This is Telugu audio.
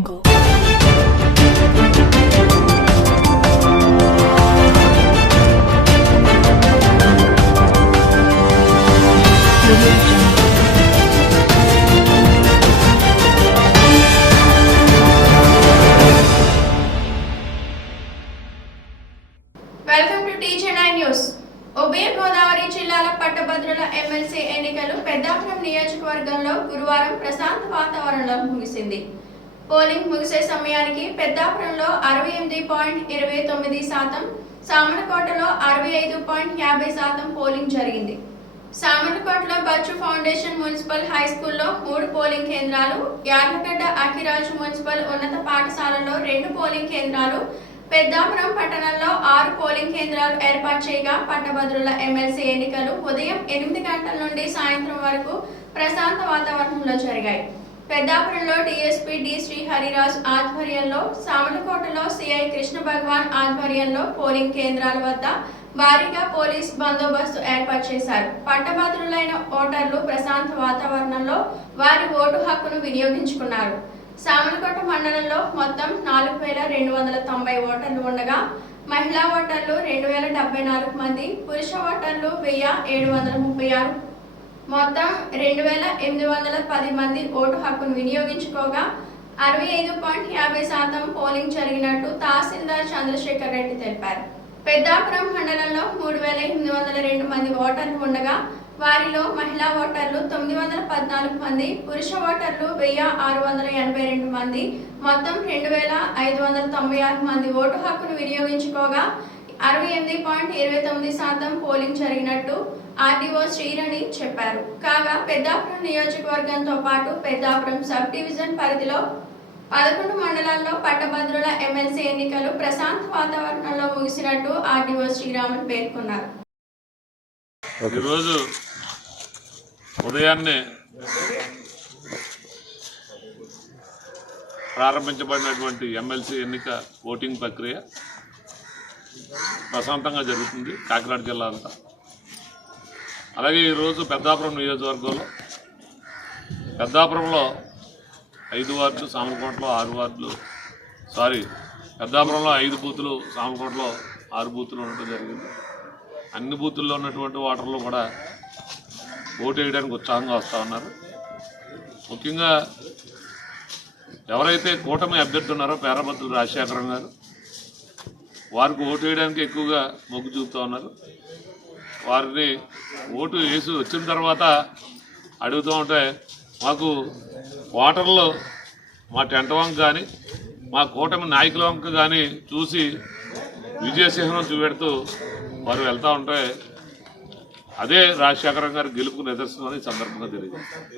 Welcome to teacher nine news ఉభయ గోదావరి జిల్లాల పట్టభద్రుల ఎమ్మెల్సీ ఎన్నికలు పెద్దాపురం నియోజకవర్గంలో గురువారం ప్రశాంత వాతావరణంలో ముగిసింది. పోలింగ్ ముగిసే సమయానికి పెద్దాపురంలో అరవై ఎనిమిది పాయింట్ ఇరవై తొమ్మిది శాతం సామర్లకోటలో అరవై ఐదు పాయింట్ యాభై శాతం పోలింగ్ జరిగింది. సామర్లకోటలో బచ్చు ఫౌండేషన్ మున్సిపల్ హై స్కూల్లో మూడు పోలింగ్ కేంద్రాలు యార్లగడ్డ అఖిరాజు మున్సిపల్ ఉన్నత పాఠశాలలో రెండు పోలింగ్ కేంద్రాలు పెద్దాపురం పట్టణంలో ఆరు పోలింగ్ కేంద్రాలు ఏర్పాటు చేయగా పట్టభద్రుల ఎమ్మెల్సీ ఎన్నికలు ఉదయం ఎనిమిది గంటల నుండి సాయంత్రం వరకు ప్రశాంత వాతావరణంలో జరిగాయి. పెద్దాపురంలో డీఎస్పీ డి శ్రీహరిరాజ్ ఆధ్వర్యంలో సామలకోటలో సిఐ కృష్ణ భగవాన్ ఆధ్వర్యంలో పోలింగ్ కేంద్రాల వద్ద భారీగా పోలీస్ బందోబస్తు ఏర్పాటు చేశారు. పట్టభద్రులైన ఓటర్లు ప్రశాంత వాతావరణంలో వారి ఓటు హక్కును వినియోగించుకున్నారు. సామలకోట మండలంలో మొత్తం నాలుగు వేల రెండు వందల తొంభై ఓటర్లు ఉండగా మహిళా ఓటర్లు రెండు వేల డెబ్బై నాలుగు మంది పురుష ఓటర్లు వెయ్యి ఏడు వందల ముప్పై ఆరు మొత్తం రెండు వేల ఎనిమిది వందల పది మంది ఓటు హక్కును వినియోగించుకోగా అరవై ఐదు పాయింట్ యాభై శాతం పోలింగ్ జరిగినట్టు తహసీల్దార్ చంద్రశేఖర్ రెడ్డి తెలిపారు. పెద్దాపురం మండలంలో మూడు వేల ఎనిమిది వందల రెండు మంది ఓటర్లు ఉండగా వారిలో మహిళా ఓటర్లు తొమ్మిది వందల పద్నాలుగు మంది పురుష ఓటర్లు వెయ్యి ఆరు వందల ఎనభై రెండు మంది. మొత్తం రెండు వేల ఐదు వందల తొంభై ఆరు మంది ఓటు హక్కును వినియోగించుకోగా అరవై ఎనిమిది పాయింట్ ఇరవై తొమ్మిది శాతం పోలింగ్ జరిగినట్టు ఆర్డీఓ శ్రీరణి చెప్పారు. కాగా పెద్దాపురం నియోజకవర్గంతో పాటు పెద్దాపురం సబ్ డివిజన్ పరిధిలో పదకొండు మండలాల్లో పట్టభద్రుల ఎమ్మెల్సీ ఎన్నికలు ప్రశాంత వాతావరణంలో ముగిసినట్టు ఆర్డీఓ శ్రీరాములు పేర్కొన్నారు. ఈరోజు ఉదయాన్నే ప్రారంభించబడినటువంటి ఎమ్మెల్సీ ఎన్నిక ఓటింగ్ ప్రక్రియ ప్రశాంతంగా జరుగుతుంది. కాకినాడ జిల్లా అంతా. అలాగే ఈరోజు పెద్దాపురం నియోజకవర్గంలో పెద్దాపురంలో ఐదు వార్డులు సామలకోటలో ఆరు వార్డులు సారీ పెద్దాపురంలో ఐదు బూతులు సామలకోటలో ఆరు బూతులు ఉండటం జరిగింది. అన్ని బూతుల్లో ఉన్నటువంటి వాటర్లో కూడా ఓటు వేయడానికి ఉత్సాహంగా వస్తూ ఉన్నారు. ముఖ్యంగా ఎవరైతే కూటమి అభ్యర్థి ఉన్నారో పేరభద్రులు రాజశేఖరం గారు వారికి ఓటు వేయడానికి ఎక్కువగా మొగ్గు చూపుతూ ఉన్నారు. వారిని ఓటు వేసి వచ్చిన తర్వాత అడుగుతూ ఉంటే మాకు ఓటర్లు మా టెంట వంక కానీ మా కూటమి నాయకుల వంక కానీ చూసి విజయసింహం చూపెడుతూ వారు వెళ్తూ ఉంటే అదే రాజశేఖరం గారి గెలుపు నిదర్శనం అని సందర్భంగా తెలియదు